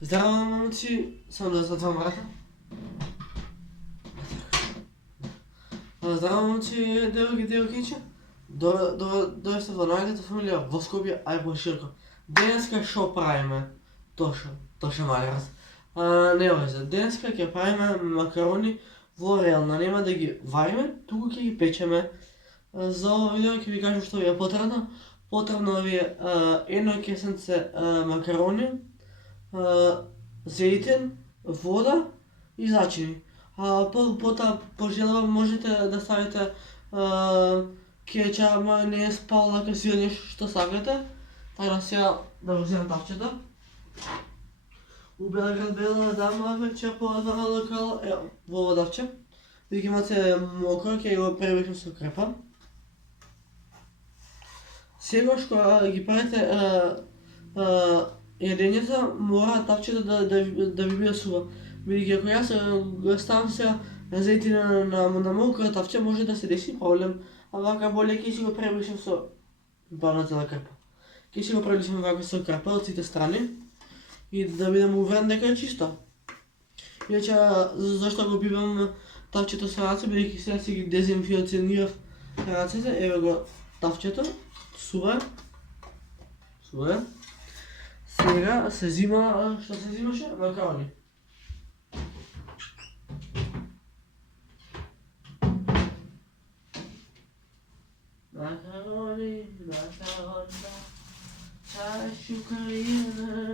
Здраво, момци, само да затварям врата. Здраво, момци, девойки, Добре сте во најдата фамилија Воскоби, ај Ширко. Денеска шо правиме? Точно мали раз. Не везе, денеска ќе правиме макарони во реална, нема да ги вариме, туку ќе ги печеме. За ова видео ќе ви кажам што ви е потребно. Потребно ви е едно кесенце макарони, зејтин, вода и зачини. Потоа по желба можете да ставите кетчап, мајонез, палака, свирење што сакате. Така сега да го земам тавчето. У Белград бела дама вече позвала локал, во ова давче. Ви ги имате мокро, ќе го пребришам со крепа. Сегаш кога ги правите јадењето, мора тавчето да ви биде сува. Бидејќи ако јас го ставам сега зејтина на мокро тавче, може да се деси проблем, а вака боле ќе си го пребришам со цела крпа. Ќе си го пребришам вака со крпа од сите страни и да бидам уверен дека е чисто. Иначе, зашто го бивам тавчето со раце, бидејќи сега си ги дезинфиционирав рацете, еве го тавчето, сува е. Сега се зима, што се зимаше? Макарони. Макарони, чај Украина,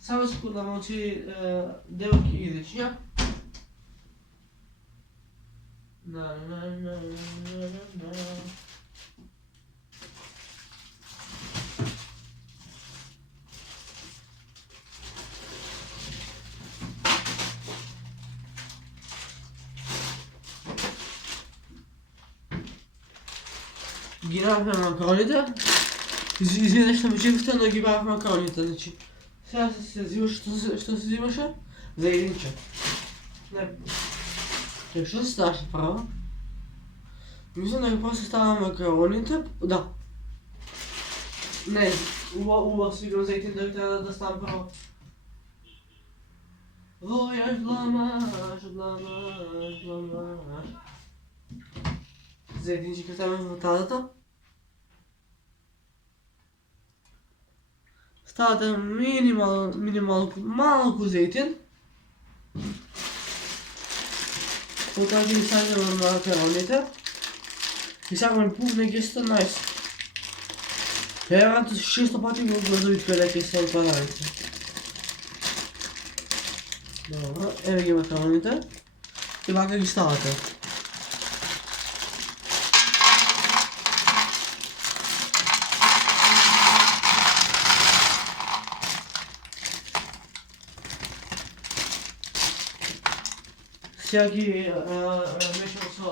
Само секунда, момци, девојки и дечиња. Ги направивме макароните. Извинете што ме чекавте, но ги правив макароните, значи. Сега се взимаше, што се взимаше? За единче. Не, што се ставаше право? Мислам дека прво се става макароните, да. Не, ува свигам зејтин дека треба да ставам право. Војаш бламаш. Зејтинче ке ставам во тазата. Ставате малку зејтин. Потоа ги ставите во макароните. И сега ме пукне гесто најс. Веројатно 600 пати го завиткам дека ќе ставам панарица. Добро, еве ги макароните. И вака ги ставате. Сега ги мешам со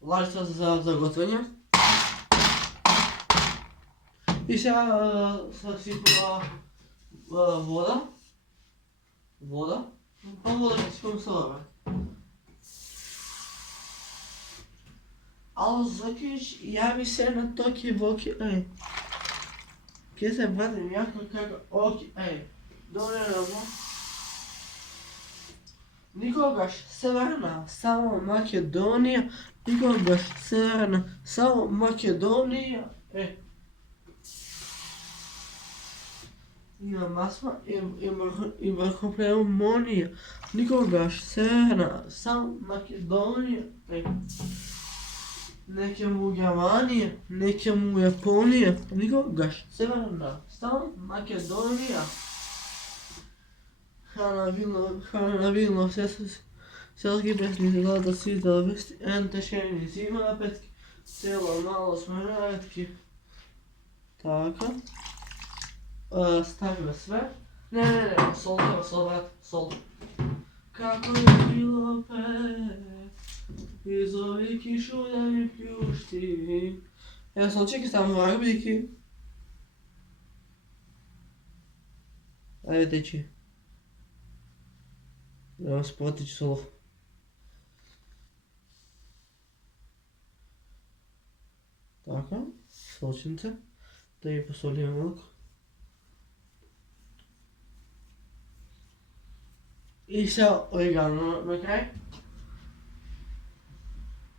лажица за готвење. И сега сипува вода. Па вода ќе сипам со вода. Ало, Зокич, јави се на Токи Воки, Ке се вратим јако како оки, добре, Никогаш Северна, само Македонија, никогаш Северна, само Македонија, Има масма и врху пневмонија, никогаш Северна, само Македонија, Неќе му Германија, неќе му Јапонија, никогаш Северна, само Македонија. Хана вилно, селски песни, злата сита вести, тешени зима петки, село мало смеретки. Така. Ставиме све. Не, сол. Како е било и зови кишу да ми плюшти. Ево солче ќе ставам во бидејќи. Ајде течи. Да се потече солов. Така, сочинце. Да ги посолим малко. И сега орегано на край.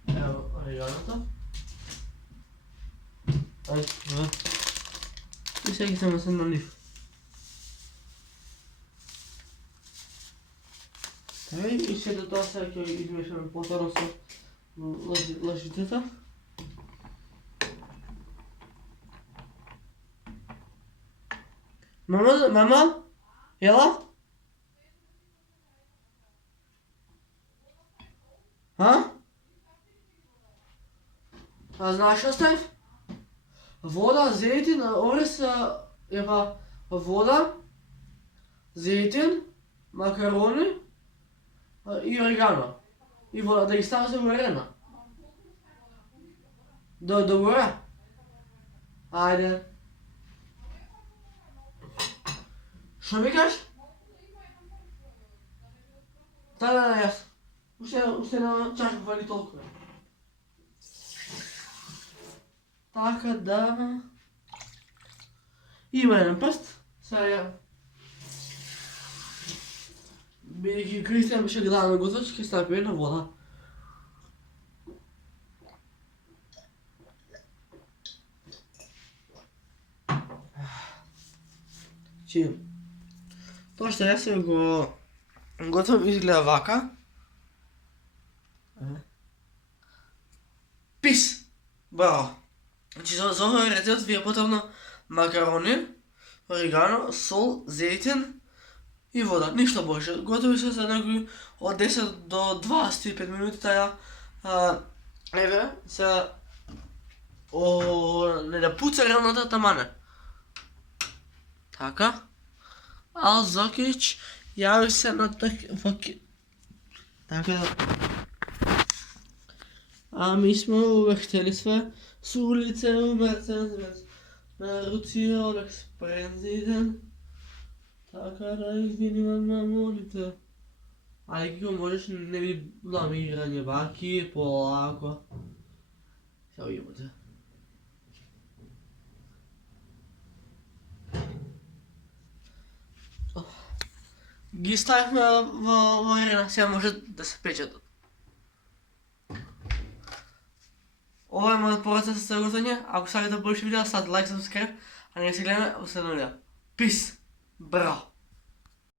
Evo oregano. I сега ги само се налив. И сега тоа сега ќе измешаме повторно со лъжицата. Мама? Ела? А? А знаеш што ставив? Вода, зејтин, орес, ева вода, зејтин, макарони и орегано. И вода, да ги ставам се варена. Да горе? Ајде. Што ми кажеш? Да, јас. Уште на чаша фали толкова. Така да... Има еден прст. Сега... Бидејќи Кристијан беше гледал на готвач, ќе стави една вода. Чи... Тоа што јас го готвам изгледа вака. Пис! Браво! Значи за овој рецепт ви е потребно макарони, орегано, сол, зејтин и вода. Ништо больше. Готови се за некои од 10 до 25 минути таја. Еве, сега не да пуца релната тамане. Така. Ал Зокич јави се на така. А ми сме увехтели све с улице у Мерцедес, на руци Олекс президент. Така да извини ме молите. Ајде како можеш не ви бламирање баки, полако. Сега имате. Ги ставихме во варена, сега може да се печатат. Ова е мојот процес за готвење. Ако сакате да повеќе видеа, ставете лайк, subscribe, а ние се гледаме во следно видео. Пис! Браво!